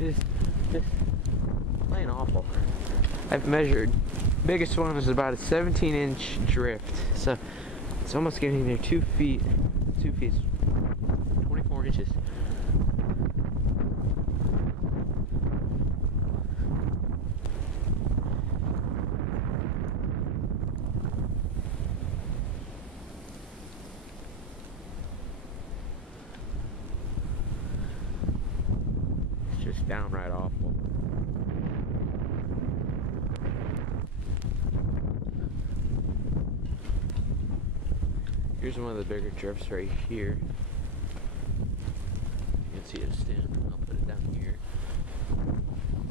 Just plain awful. I've measured, biggest one is about a 17-inch drift, so it's almost getting near 2 feet. 2 feet, 24 inches. It's just downright awful. Here's one of the bigger drifts right here. You can see it stand. I'll put it down here.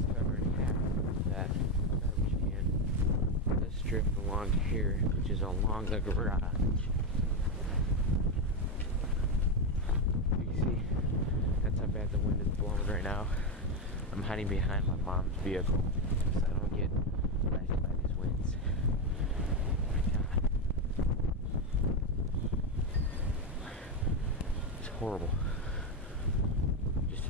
It's covering half of that garbage can. This drift along here, which is along the garage. You can see that's how bad the wind is blowing right now. I'm hiding behind my mom's vehicle so I don't get lashed by these winds. Horrible. Just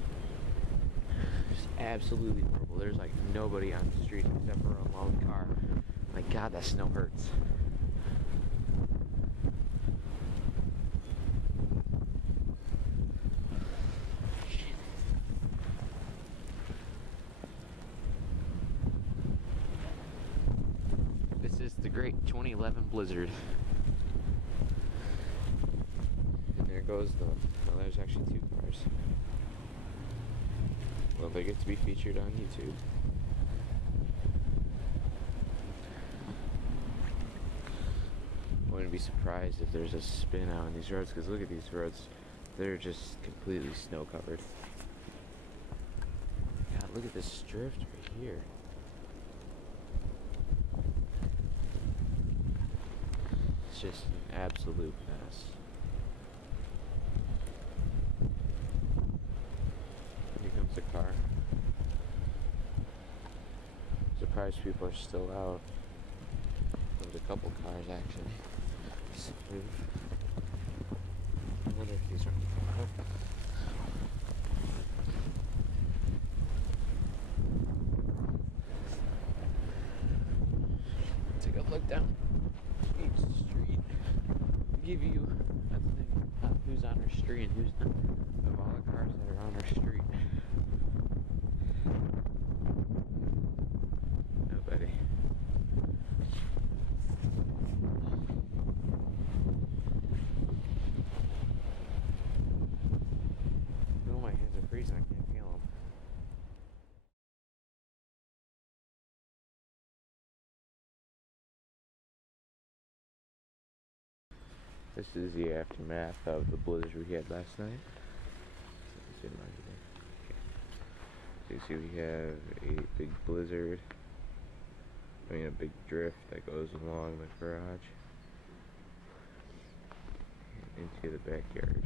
absolutely horrible. There's like nobody on the street except for a lone car. My God, that snow hurts. This is the great 2011 blizzard. There goes the, well, there's actually 2 cars. Well, they get to be featured on YouTube. I wouldn't be surprised if there's a spin out on these roads, because look at these roads. They're just completely snow covered. God, look at this drift right here. It's just an absolute mess. The car. Surprised people are still out. There's a couple cars actually. I wonder if these are. Take a look down each street. Give you a thing of who's on our street and who's not. Of all the cars that are on our street. Nobody. Oh, my hands are freezing. I can't feel them. This is the aftermath of the blizzard we had last night. So you see we have a big blizzard, I mean a big drift that goes along the garage into the backyard.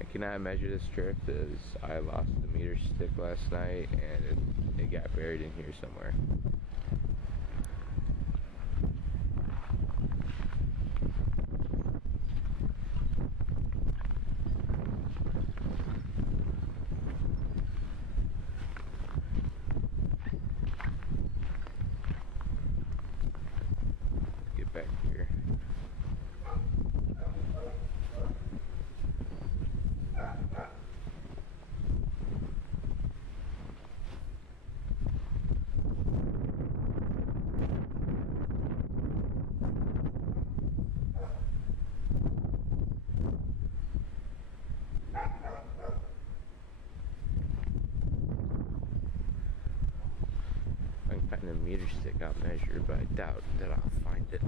I cannot measure this drift as I lost the meter stick last night and it got buried in here somewhere. Back here. I can find the meter stick I'll measure, but I doubt that I'll find it.